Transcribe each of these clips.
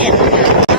đẹp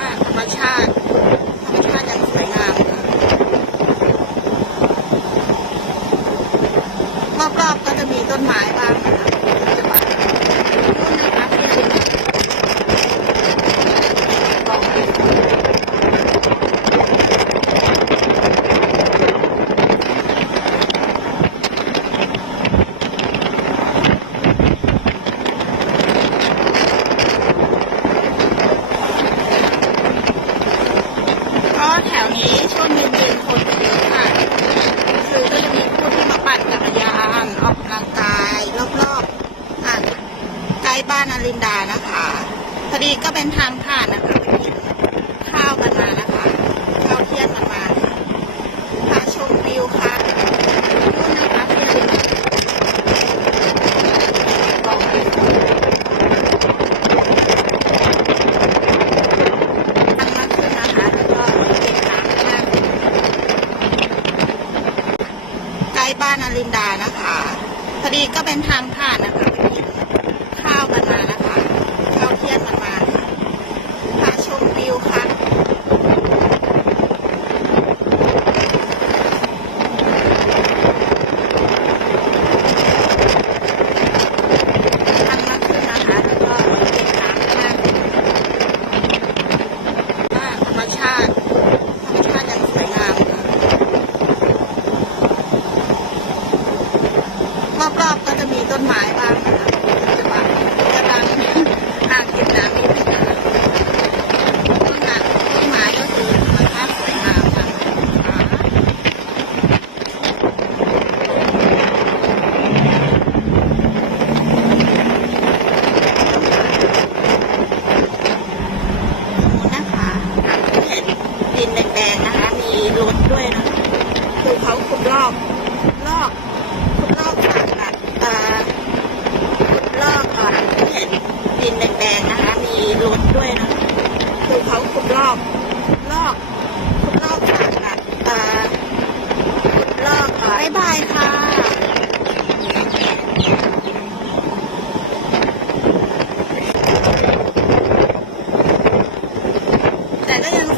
ลินดานะคะ พอดีก็เป็นทางผ่านนะคะข้าวกันมานะคะข้าวเที่ยงกันมาค่ะชมวิวค่ะนู่นนะคะเที่ยงบ้านอลินดานะคะ พอดีก็เป็นทางผ่านนะคะ Gracias.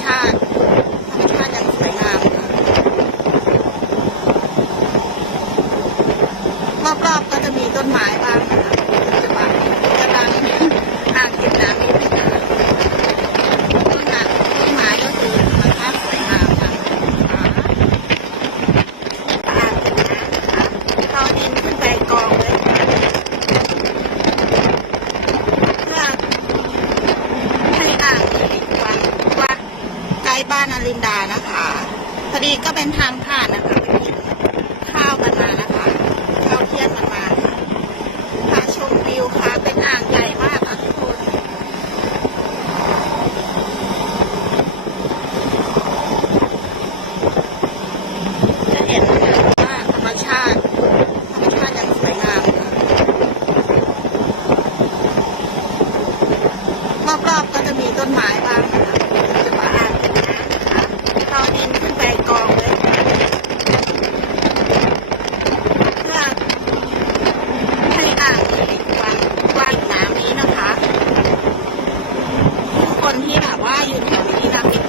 ช เป็นทางผ่านนะคะข้าวมันมานะคะข้าวเทียนมันมาค่ะชมวิวค่ะเป็นอ่างใหญ่มากค่ะทุกคนจะเห็นว่าธรรมชาติธรรมชาติยังสวยงามรอบๆก็จะมีต้นไม้ Ayun, kami ni Nakin.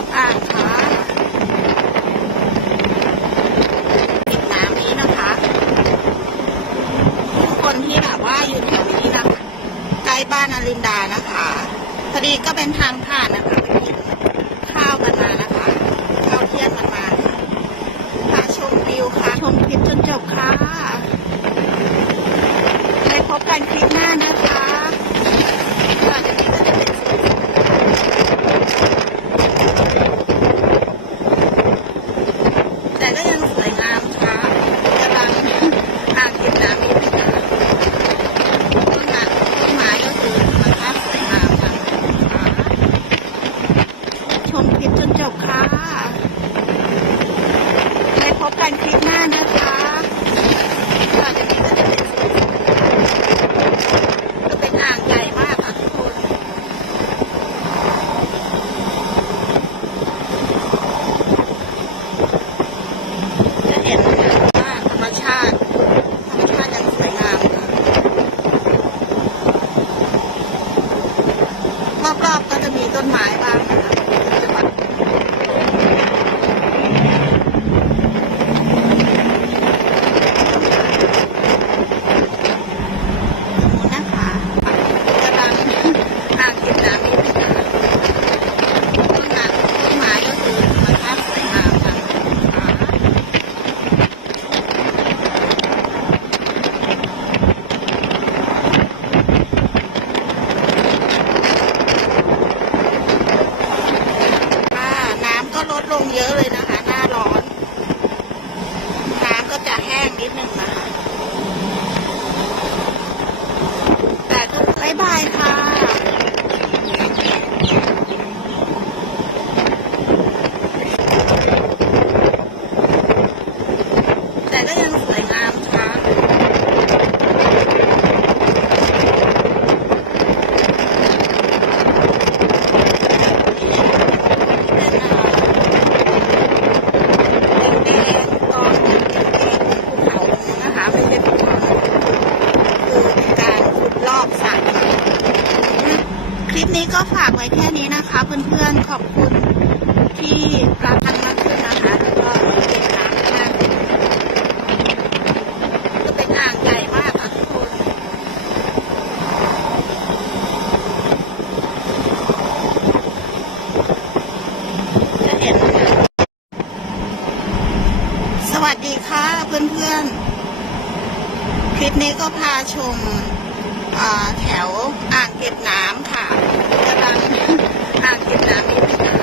อบอ่างค่ะติดน้ำนี้นะคะ ทุกคนที่แบบว่าอยู่แถวนี้นะคะใกล้บ้านอรินดานะคะ พอดีก็เป็นทางผ่านนะคะ รอบๆก็จะมีต้นไม้บ้างนะคะ นิดนึงนะะากไว้แค่นี้นะคะ เพื่อนๆ ขอบคุณที่รับฟังมากขึ้นนะคะแล้วก็เป็นน้ำากก็เป็นอ่างใหญ่มากค่ะทุกคนจะเห็นสวัสดีค่ะเพื่อนๆ คลิปนี้ก็พาชม แถวอ่างเก็บน้ำค่ะกำลังอ่างเก็บน้ำนี้เป็